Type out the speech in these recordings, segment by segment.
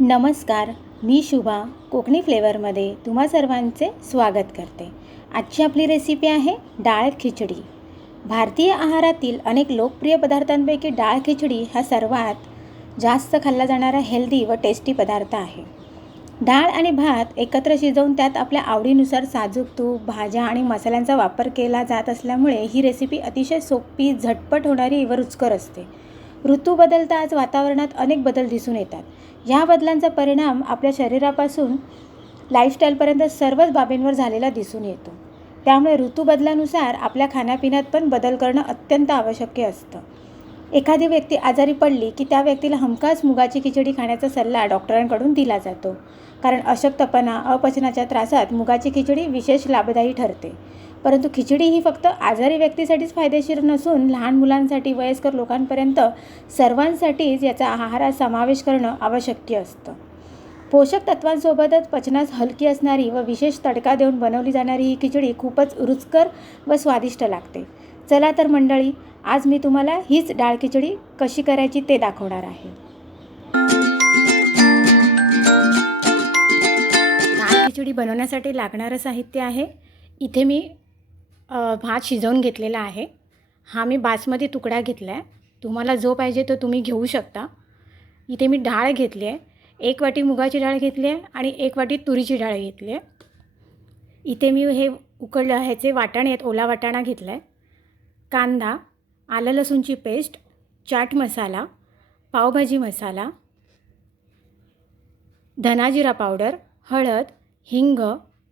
नमस्कार, मी शुभा कोकणी फ्लेवरमध्ये तुम्हा सर्वांचे स्वागत करते। आजची आपली रेसिपी आहे डाळ खिचडी। भारतीय आहारातील अनेक लोकप्रिय पदार्थांपैकी डाळ खिचडी हा सर्वात जास्त खाल्ला जाणारा हेल्दी व टेस्टी पदार्थ आहे। डाळ आणि भात एकत्र शिजवून त्यात आपल्या आवडीनुसार साजूक तूप, भाज्या आणि मसाल्यांचा वापर केला जात असल्यामुळे ही रेसिपी अतिशय सोपी, झटपट होणारी व रुचकर असते। ऋतू बदलताच वातावरणात अनेक बदल दिसून येतात। या बदलांचा परिणाम आपल्या शरीरापासून लाईफस्टाईलपर्यंत सर्वच बाबींवर झालेला दिसून येतो। त्यामुळे ऋतू बदलानुसार आपल्या खाण्यापिण्यात पण बदल करणं अत्यंत आवश्यक असतं। एखादी व्यक्ती आजारी पडली की त्या व्यक्तीला हमखास मुगाची खिचडी खाण्याचा सल्ला डॉक्टरांकडून दिला जातो, कारण अशक्तपणा, अपचनाच्या त्रासात मुगाची खिचडी विशेष लाभदायी ठरते। परंतु खिचडी ही फक्त आजारी व्यक्तीसाठीच फायदेशीर नसून लहान मुलांसाठी, वयस्कर लोकांपर्यंत सर्वांसाठीच याचा आहारात समावेश करणं आवश्यक असतं। पोषक तत्वांसोबतच पचनास हलकी असणारी व विशेष तडका देऊन बनवली जाणारी ही खिचडी खूपच रुचकर व स्वादिष्ट लागते। चला तर मंडळी, आज मी तुम्हाला हीच डाळ खिचडी कशी करायची ते दाखवणार आहे। डाळ खिचडी बनवण्यासाठी लागणारं साहित्य आहे, इथे मी भात शिजवून घेतलेला आहे। हा मी बासमती तुकडा घेतला आहे, तुम्हाला जो पाहिजे तो तुम्ही घेऊ शकता। इथे मी डाळ घेतली आहे, 1 वाटी मुगाची डाळ घेतली आहे आणि 1 वाटी तुरीची डाळ घेतली आहे। इथे मी हे ह्याचे वाटाणे आहेत, ओला वाटाणा घेतला आहे, कांदा, आलं लसूणची पेस्ट, चाट मसाला, पावभाजी मसाला, धना जिरा पावडर, हळद, हिंग,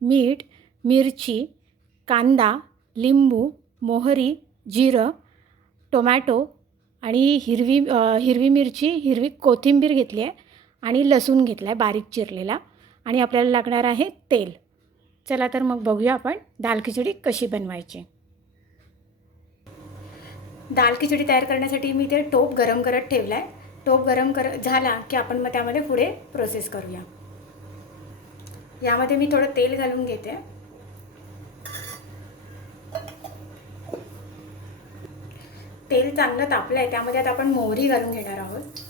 मीठ, मिरची, कांदा, लिंबू, मोहरी, जिरं, टोमॅटो आणि हिरवी मिरची, हिरवी कोथिंबीर घेतली आहे आणि लसूण घेतला आहे बारीक चिरलेला, आणि आपल्याला लागणार आहे तेल। चला तर मग बघूया आपण दाल खिचडी कशी बनवायची। दाल खिचडी तयार करण्यासाठी मी ते टोप गरम करत ठेवला आहे। टोप गरम झाला की आपण मग त्यामध्ये पुढे प्रोसेस करूया। यामध्ये मी थोडं तेल घालून घेते। तेल चांगलं तापलं आहे, त्यामध्ये आता आपण मोहरी घालून घेणार आहोत।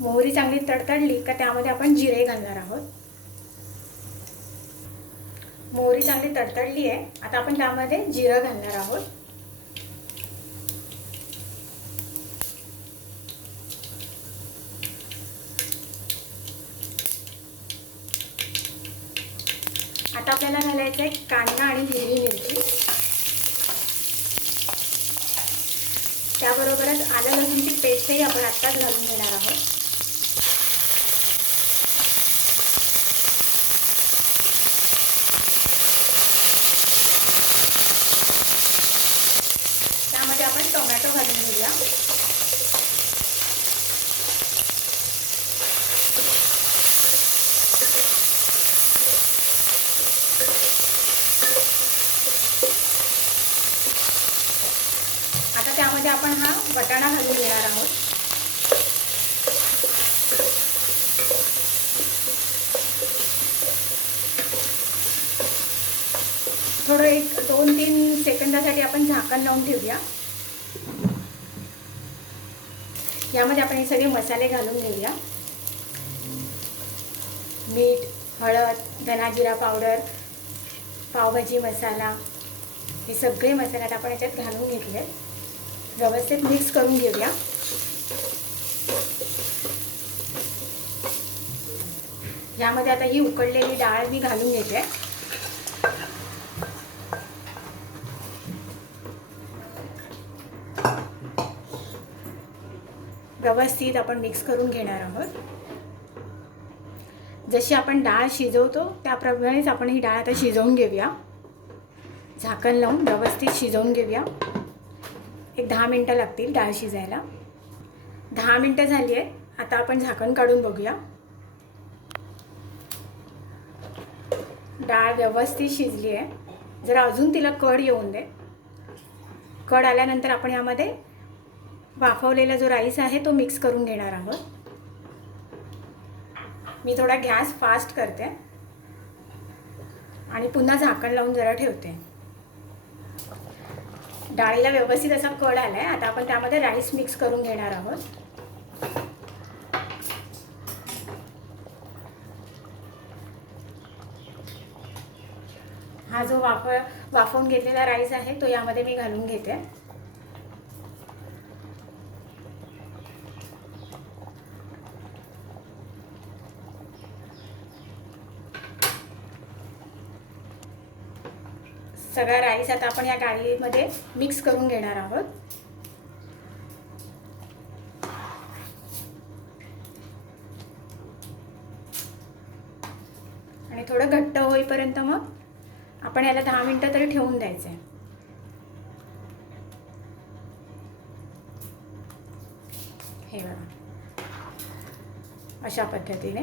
मोहरी चांगली तडतडली का त्यामध्ये आपण जिरे घालणार आहोत। मोहरी चांगली तडतडली आहे, आता आपण त्यामध्ये जिरं घालणार आहोत। आता आपल्याला घालायचं आहे कांदा आणि हिरवी मिरची, त्याबरोबरच आलं लसूणची पेस्टही आपण आत्ताच घालून घेणार आहोत। त्यामध्ये आपण टोमॅटो घालून घेऊया। आता त्यामध्ये आपण हा वाटाणा घालून घेणार आहोत। थोडं 1-2-3 सेकंदासाठी आपण झाकण लावून ठेवूया। यामध्ये आपण हे सगळे मसाले घालून घेऊया। मीठ, हळद, धना जिरा पावडर, पावभाजी मसाला, हे सगळे मसाले आपण याच्यात घालून घेतले। व्यवस्थित मिक्स करून घेऊया। यामध्ये आता ही उकडलेली डाळ मी घालून घेते। व्यवस्थित आपण मिक्स करून घेणार आहोत। जशी आपण डाळ शिजवतो त्याप्रमाणेच आपण ही डाळ आता शिजवून घेऊया। झाकण लावून व्यवस्थित शिजवून घेऊया। 10 मिनिटं लागतील डाळ शिजायला। 10 मिनिटं झाली आहे, आता आपण झाकण काढून बघूया। डाळ व्यवस्थित शिजली आहे, जरा अजून तिला कड येऊन दे। कड आल्यानंतर आपण यामध्ये वाफवलेला जो राईस आहे तो मिक्स करून घेणार आहोत। मी थोडा गॅस फास्ट करते आणि पुन्हा झाकण लावून जरा ठेवते। डाळीला व्यवस्थित असा कड आला आहे. आता आपण त्यामध्ये राईस मिक्स करून घेणार आहोत. हा जो वाफवून घेतलेला राईस आहे तो यामध्ये मी घालून घेते. सगळा राईस आता आपण या डाळीमध्ये मिक्स करून घेणार आहोत. आणि थोडं घट्ट होईपर्यंत मग आपण याला 10 मिनिटं तरी ठेवून द्यायचं आहे. हे बघा, अशा पद्धतीने.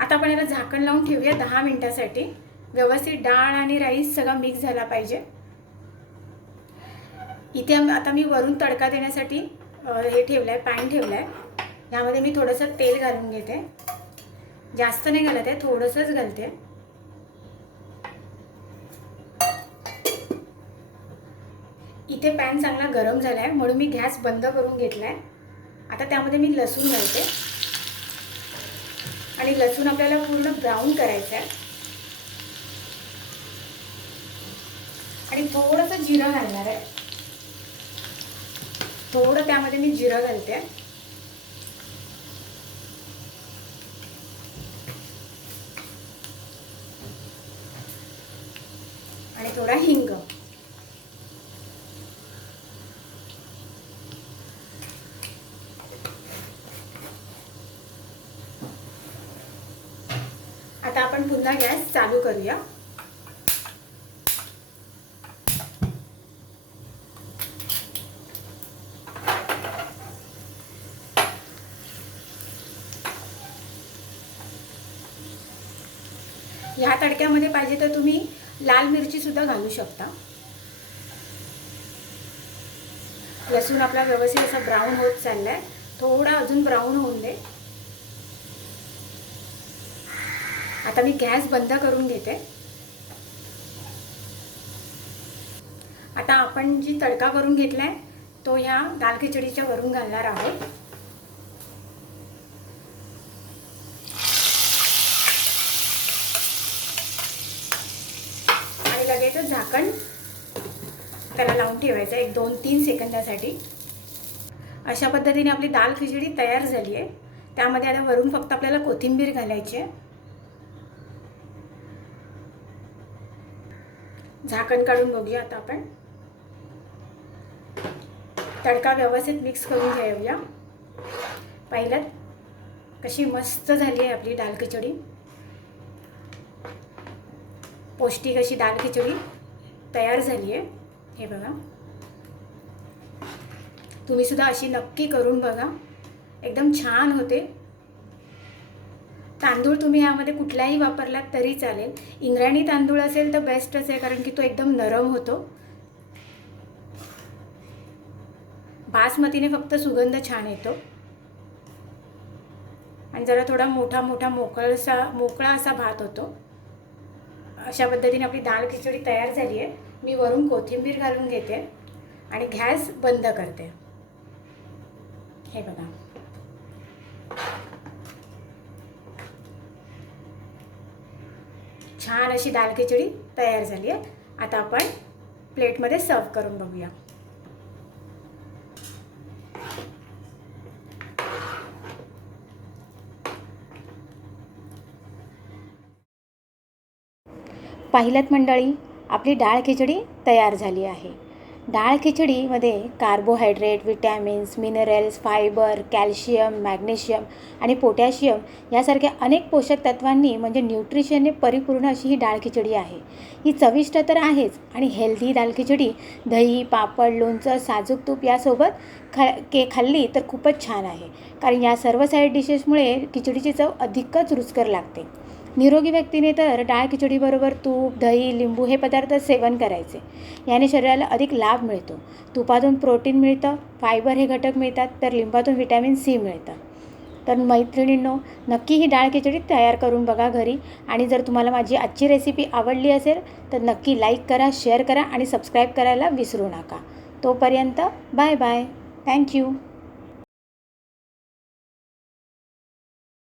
आता आपण याला झाकण लावून ठेवूया 10 मिनिटासाठी. व्यवस्थित डाळ आणि राईस सगळा मिक्स झाला पाहिजे. इथे आता मी वरून तडका देण्यासाठी हे ठेवलं आहे, पॅन ठेवलं आहे. यामध्ये मी थोडंसं तेल घालून घेते. जास्त नाही घालत आहे, थोडंसंच घालते. इथे पॅन चांगला गरम झाला आहे म्हणून मी गॅस बंद करून घेतला आहे. आता त्यामध्ये मी लसूण घालते आणि लसूण आपल्याला पूर्ण ब्राऊन करायचं आहे. आणि थोडंसं जिरं घालणार आहे. थोडं त्यामध्ये मी जिरं घालते आणि थोडा हिंग. आता आपण पुन्हा गॅस चालू करूया. ह्या तडक्यामध्ये पाहिजे तर तुम्ही लाल मिरची सुद्धा घालू शकता. लसूण आपला व्यवस्थित असा ब्राऊन होत चाललाय. थोडा अजून ब्राऊन होऊन दे. आता मी गॅस बंद करून घेते. आता आपण जी तडका करून घेतलाय तो ह्या दाल खिचडीच्या वरून घालणार आहोत. आणि लगेच झाकण त्याला लावून ठेवायचं 1-2-3 सेकंदासाठी. अशा पद्धतीने आपली दाल खिचडी तयार झाली आहे. त्यामध्ये आता वरून फक्त आपल्याला कोथिंबीर घालायची आहे. झाकण काढून बघूया. आता आपण तडका व्यवस्थित मिक्स करून घेऊया. पाहिलं कशी मस्त झाली आहे आपली दाल खिचडी. पौष्टिक अशी दाल खिचडी तयार झाली आहे. हे बघा, तुम्ही सुद्धा अशी नक्की करून बघा, एकदम छान होते. तांदूळ तुम्ही यामध्ये कुठलाही वापरलात तरी चालेल. इंद्रायणी तांदूळ असेल तर बेस्टच आहे, कारण की तो एकदम नरम होतो. बासमतीने फक्त सुगंध छान येतो आणि जरा थोडा मोकळा असा भात होतो. अशा पद्धतीने आपली दाल खिचडी तयार झाली आहे. मी वरून कोथिंबीर घालून घेते आणि गॅस बंद करते. हे बघा, छान अशी दाल खिचडी तयार झाली आहे. आता आपण प्लेटमध्ये सर्व करून बघूया. पाहिलत मंडळी, आपली डाळ खिचडी तयार झाली आहे. डाळ खिचडीमध्ये carbohydrate, vitamins, minerals, fibre, calcium, magnesium आणि पोटॅशियम यासारख्या अनेक पोषक तत्वांनी म्हणजे न्यूट्रिशनने परिपूर्ण अशी ही डाळ खिचडी आहे. ही चविष्ट तर आहेच आणि हेल्दी दाल खिचडी दही, पापड, लोणचं, साजूक तूप यासोबत खाल्ली तर खूपच छान आहे. कारण या सर्व साईड डिशेसमुळे खिचडीची चव अधिकच रुचकर लागते. निरोगी व्यक्तीने तर डाळ खिचडीबरोबर तूप, दही, लिंबू हे पदार्थ सेवन करायचे. याने शरीराला अधिक लाभ मिळतो. तुपातून प्रोटीन मिळतं, फायबर हे घटक मिळतात, तर लिंबातून व्हिटॅमिन सी मिळतं. तर मैत्रिणींनो, नक्की ही डाळ खिचडी तयार करून बघा घरी. आणि जर तुम्हाला माझी आजची रेसिपी आवडली असेल तर नक्की लाईक करा, शेअर करा आणि सबस्क्राईब करायला विसरू नका. तोपर्यंत बाय बाय. थँक्यू.